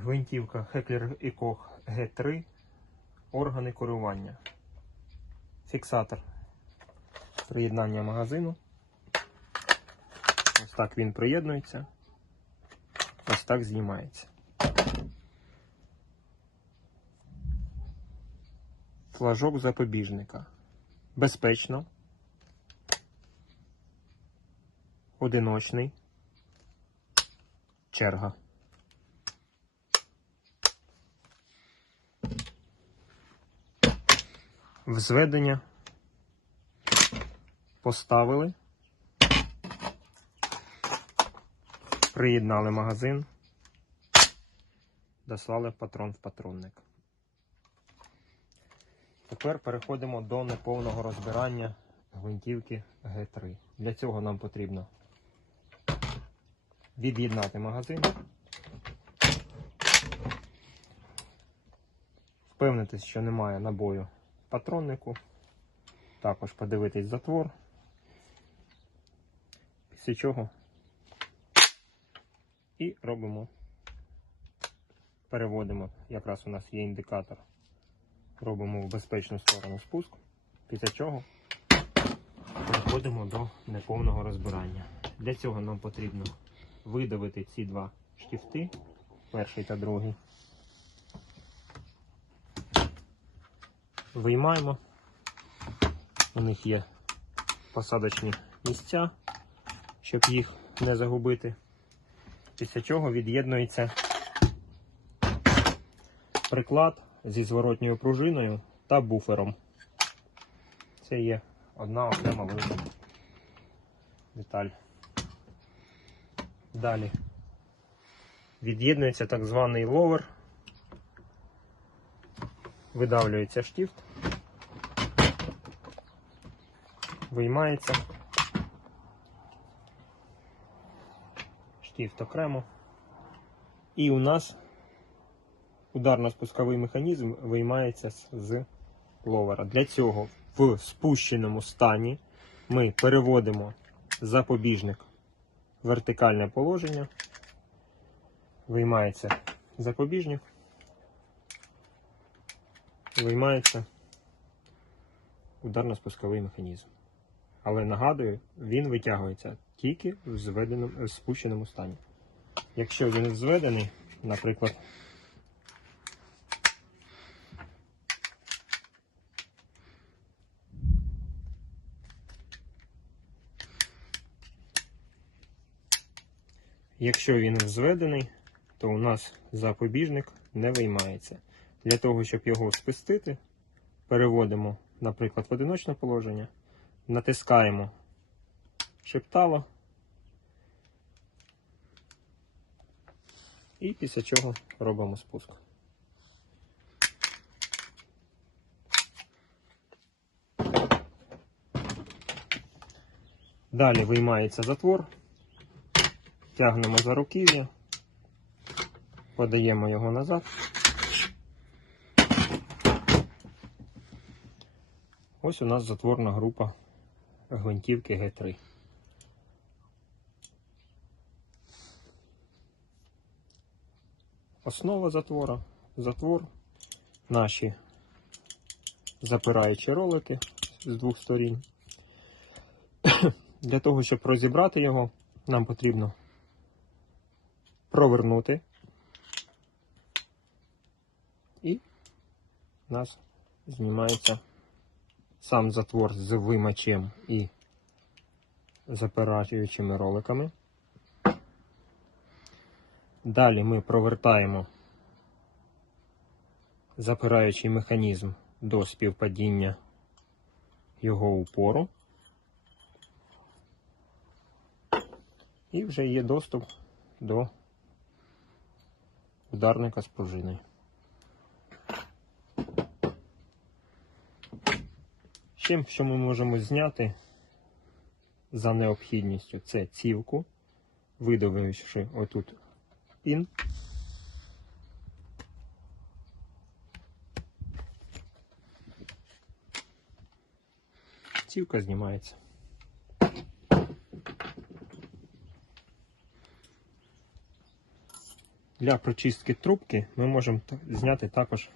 Гвинтівка Heckler і Koch G3. Органи керування. Фіксатор. Приєднання магазину. Ось так він приєднується. Ось так знімається. Флажок запобіжника. Безпечно. Одиночний. Черга. Взведення. Поставили. Приєднали магазин. Дослали патрон в патронник. Тепер переходимо до неповного розбирання гвинтівки Г3. Для цього нам потрібно від'єднати магазин, впевнитись, що немає набою в патроннику, також подивитись затвор, після чого і робимо, переводимо, якраз у нас є індикатор. Робимо в безпечну сторону спуск, після чого переходимо до неповного розбирання. Для цього нам потрібно видавити ці два штифти, перший та другий. Виймаємо. У них є посадочні місця, щоб їх не загубити. Після чого від'єднується приклад зі зворотньою пружиною та буфером. Це є одна окрема велика деталь. Далі від'єднується так званий ловер, видавлюється штифт, виймається штифт окремо. І у нас ударно-спусковий механізм виймається з- ловера. Для цього в спущеному стані ми переводимо запобіжник в вертикальне положення. Виймається запобіжник. Виймається ударно-спусковий механізм. Але нагадую, він витягується тільки в в спущеному стані. Якщо він зведений, наприклад, Якщо він взведений, то у нас запобіжник не виймається. Для того, щоб його спустити, переводимо, наприклад, в одиночне положення, натискаємо шептало і після чого робимо спуск. Далі виймається затвор. Тягнемо за руків'я, подаємо його назад. Ось у нас затворна група гвинтівки Г3. Основа затвора, затвор, наші запираючі ролики з двох сторін. Для того, щоб розібрати його, нам потрібно провернути. І у нас знімається сам затвор з вимачем і запираючими роликами. Далі ми провертаємо запираючий механізм до співпадіння його упору. І вже є доступ до ударника з пружиною. Ще, що ми можемо зняти за необхідністю, це цівку, видавивши отут пін. Цівка знімається. Для прочистки трубки ми можемо зняти також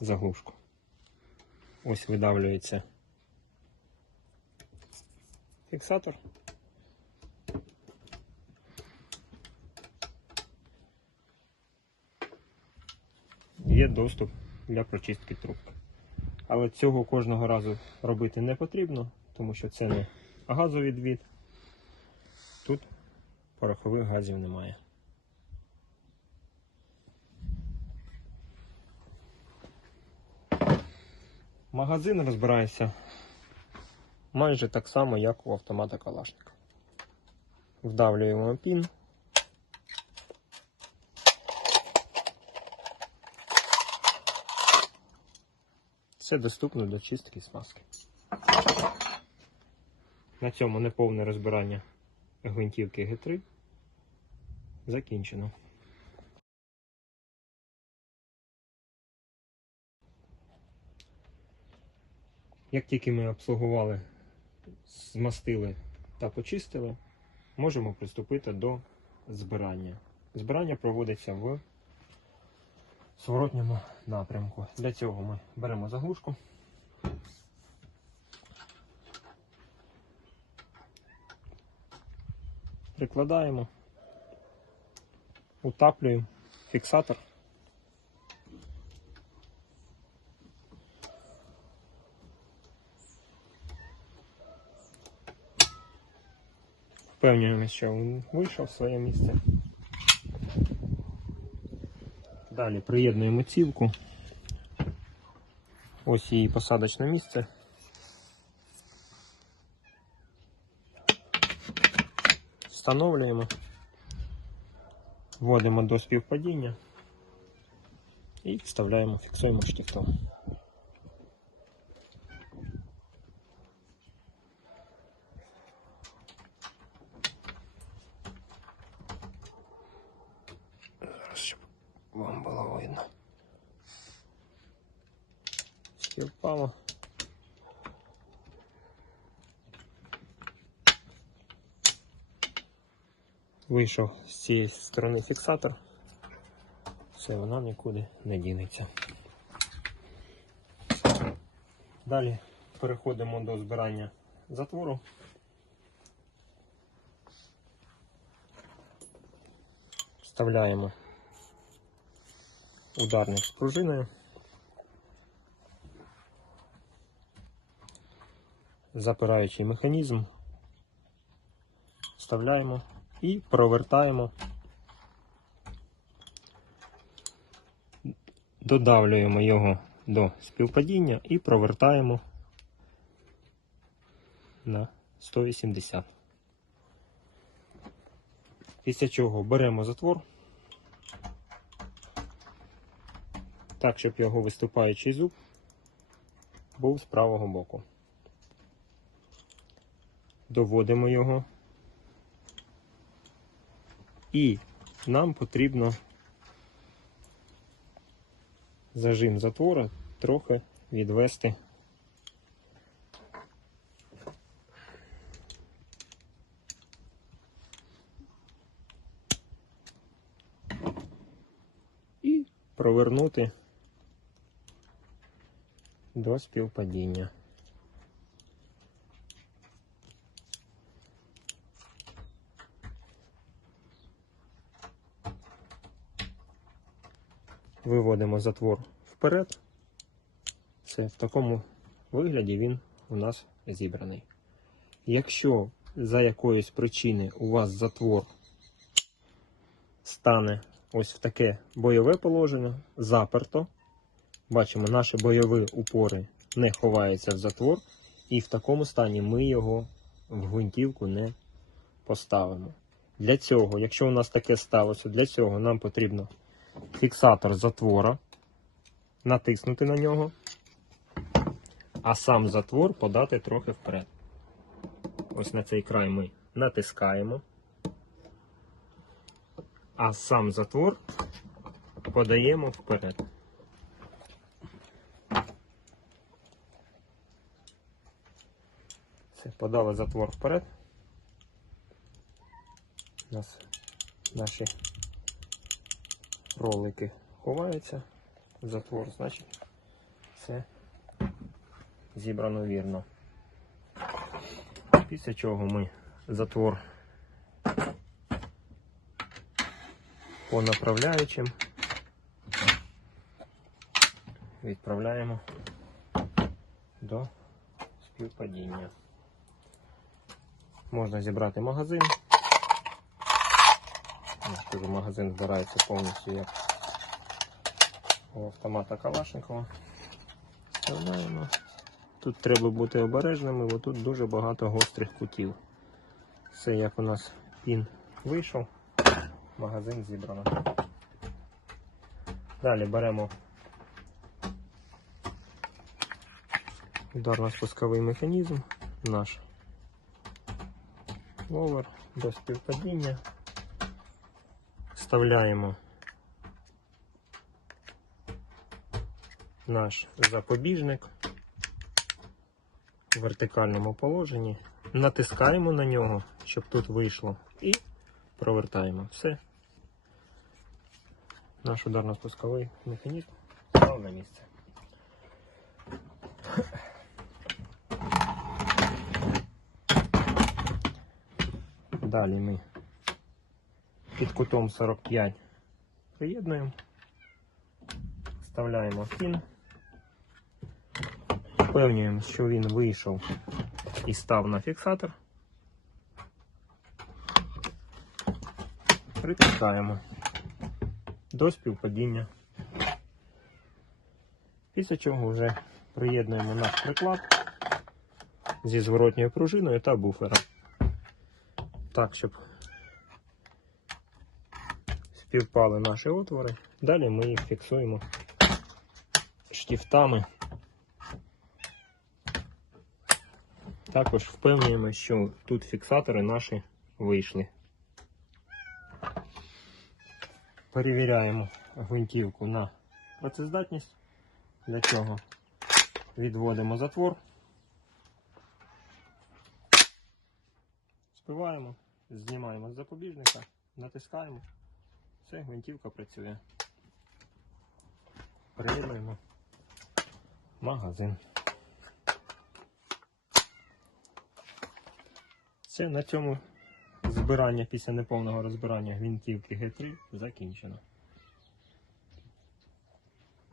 заглушку. Ось видавлюється фіксатор. Є доступ для прочистки трубки. Але цього кожного разу робити не потрібно, тому що це не газовідвід. Тут порохових газів немає. Магазин розбирається майже так само, як у автомата Калашника. Вдавлюємо пін. Все доступно для чистки смазки. На цьому неповне розбирання гвинтівки Г3 закінчено. Як тільки ми обслугували, змастили та почистили, можемо приступити до збирання. Збирання проводиться в зворотньому напрямку. Для цього ми беремо заглушку. Прикладаємо, утаплюємо фіксатор. Впевнюємося, що він вийшов в своє місце. Далі приєднуємо цівку. Ось її посадочне місце. Встановлюємо. Вводимо до співпадіння і вставляємо, фіксуємо штифтом. Вам було видно. Співпало. Вийшов з цієї сторони фіксатор. Все, вона нікуди не дінеться. Далі переходимо до збирання затвору. Вставляємо ударник з пружиною. Запираючий механізм. Вставляємо і провертаємо. Додавлюємо його до співпадіння і провертаємо на 180. Після чого беремо затвор, так, щоб його виступаючий зуб був з правого боку. Доводимо його. І нам потрібно зажим затвора трохи відвести. І провернути до співпадіння. Виводимо затвор вперед. Все, в такому вигляді він у нас зібраний. Якщо за якоїсь причини у вас затвор стане ось в таке бойове положення, заперто, бачимо, наші бойові упори не ховаються в затвор, і в такому стані ми його в гвинтівку не поставимо. Для цього, якщо у нас таке сталося, для цього нам потрібно фіксатор затвора, натиснути на нього, а сам затвор подати трохи вперед. Ось на цей край ми натискаємо, а сам затвор подаємо вперед. Подали затвор вперед. У нас наші ролики ховаються затвор, значить все зібрано вірно. Після чого ми затвор по направляючим відправляємо до співпадіння. Можна зібрати магазин. Ж магазин збирається повністю як у автомата Калашникова. Вставляємо. Тут треба бути обережними, бо тут дуже багато гострих кутів. Все, як у нас пін вийшов, магазин зібрано. Далі беремо ударно-спусковий механізм наш ловер до співпадіння. Вставляємо наш запобіжник в вертикальному положенні, натискаємо на нього, щоб тут вийшло, і провертаємо. Все. Наш ударно-спусковий механізм став на місце. Далі ми під кутом 45 приєднуємо, вставляємо пін, впевнюємо, що він вийшов і став на фіксатор. Притискаємо до співпадіння. Після чого вже приєднуємо наш приклад зі зворотньою пружиною та буфером. Так, щоб співпали наші отвори. Далі ми їх фіксуємо штифтами. Також впевнюємо, що тут фіксатори наші вийшли. Перевіряємо гвинтівку на працездатність. Для цього відводимо затвор. Спиваємо, знімаємо з запобіжника, натискаємо. Все, гвинтівка працює. Приєднуємо магазин. Все, на цьому збирання після неповного розбирання гвинтівки Г3 закінчено.